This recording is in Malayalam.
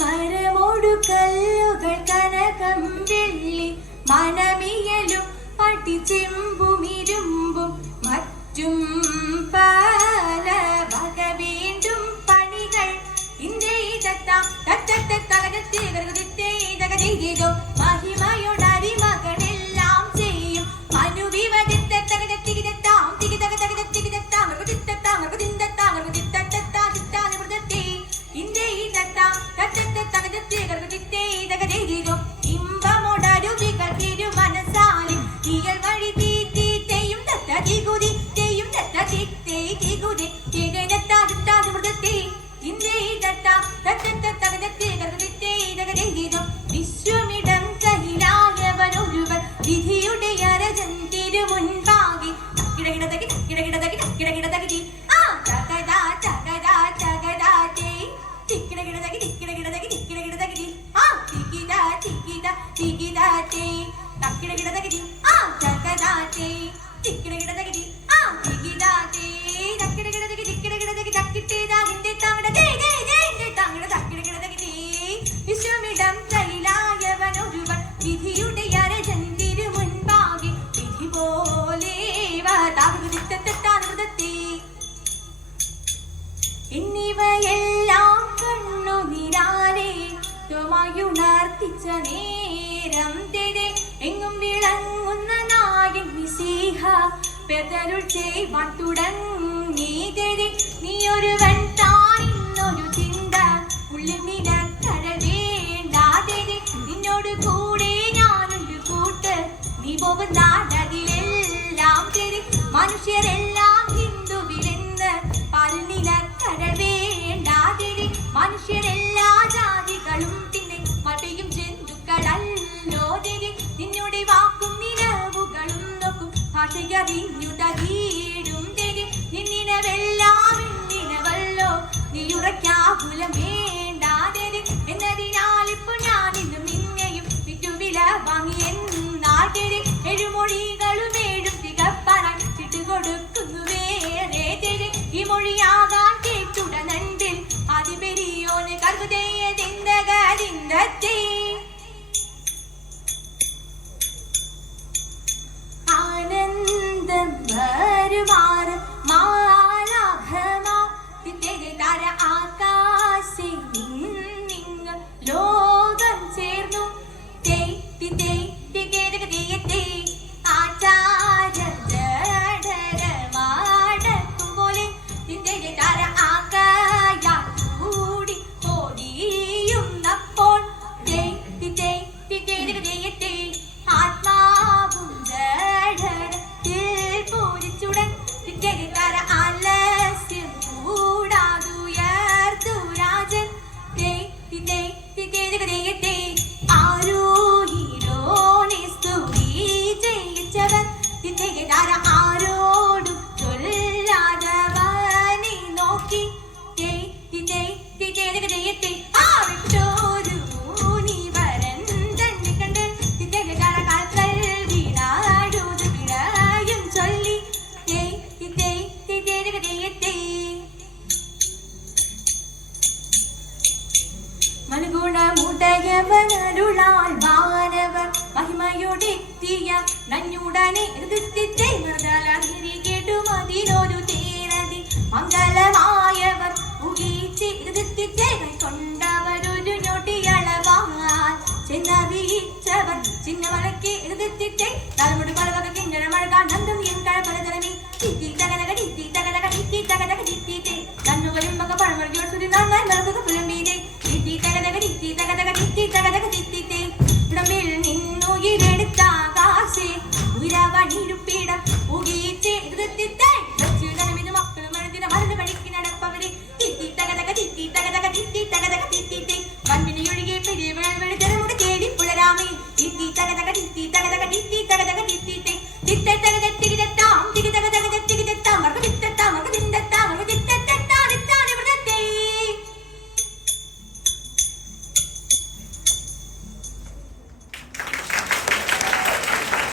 മരമോടു കല്ലുകൾ കനകം വെള്ളി മനമിയലും പട്ടിച്ചെമ്പുമിരുമ്പും മറ്റും പല വക വീണ്ടും പണികൾ മഹിമയോടരിമകളെല്ലാം ചെയ്യും ഇമ്പമോടരുവികൾ തിരുമനസാലിൽ ഈകൾ വഴി തീറ്റയും വിശ്വമിടം കഹിലായവനൊരുവൻ വിധിയുടെ അരജൻ തിരുമുൻപാകി വിശ്വമിടം കൈലായവനൊരുവൻ വിധിയുടെ അരജൻ തിരുമുൻപാകി വിധി പോലെ എന്നിവയെല്ലാം കണ്ണുനിരാലെ ുണർത്തിച്ച നേരം തെരെ എങ്ങും വിളങ്ങുന്ന നായൻ മിശിഹ പെതരുൾ ചെയ്വാൻ തുടങ്ങി തെരെ നീയൊരുവൻ താനിന്നൊരു ചിന്ത ഉള്ളിൽ നിനക്കടൽ വേണ്ടാതെരെ നിന്നോട് കൂടെ ഞാനൊരു കൂട്ട് നീ പോകുന്ന നദിയിലെല്ലാം തെരെ മനുഷ്യരെല്ലാം ഹിന്ദുവിലെന്ന് പാലിൽ നിനക്കടൽ വേണ്ടാതെരെ മനുഷ്യരെല്ലാ ജാതികളും പിന്നെ മഴയും ജന്തുക്കളല്ലോ തെരെ നിന്നോട് വാക്കും നിലവുകളും നോക്കും ഭാഷയറിഞ്ഞു തകീടും തെരെ നിന്നിനവെല്ലാം എന്നിനവല്ലോ നീ ഉറയ്ക്കാകുലം വേണ്ടാതെരെ എന്നതിനാൽ ഇപ്പോൾ ഞാൻ ഇന്നും നിന്നെയും വിറ്റുവില വാങ്ങി എന്നാൾ തെരെ എഴുമൊഴി ആനന്ദത്തെ ആനന്ദം വരുമാറ് മാലാഭമാ തിര ആകാശി നിങ്ങൾ ലോകം ചേർന്നു ആചാര ജഡരമാടക്കും പോലെ തിര ആകായ കൂടി ഓടിയുന്നപ്പോൾ ആത്മാവും ജഡരത്തിൽ പൂരിച്ചുടൻ തിര ആലസ്യം കൂടാതുയർത്തു രാജൻ ആരോഹിരോണി സ്തുതി ജയിച്ചവൻ ആരോടും ചൊല്ലാതവനെ നോക്കി വരൻ തന്നെ കണ്ട് കാൽക്കൽ വീണാടുത് വിടയും ചൊല്ലി മനുഗുണമുടയവനരുളാൽ വാനവർ മഹിമയോടെത്തിയ നഞ്ഞുടനെ മൃദലഹിരി കേട്ടുമതിനൊരു തേരതി മംഗളമായവർ കൊണ്ടവരൊരു ഞൊടിയളവാൽ ചെന്നറിയിച്ചവർ ചിന്നവളക്ക് എഴുതിത്തെ തലമുടി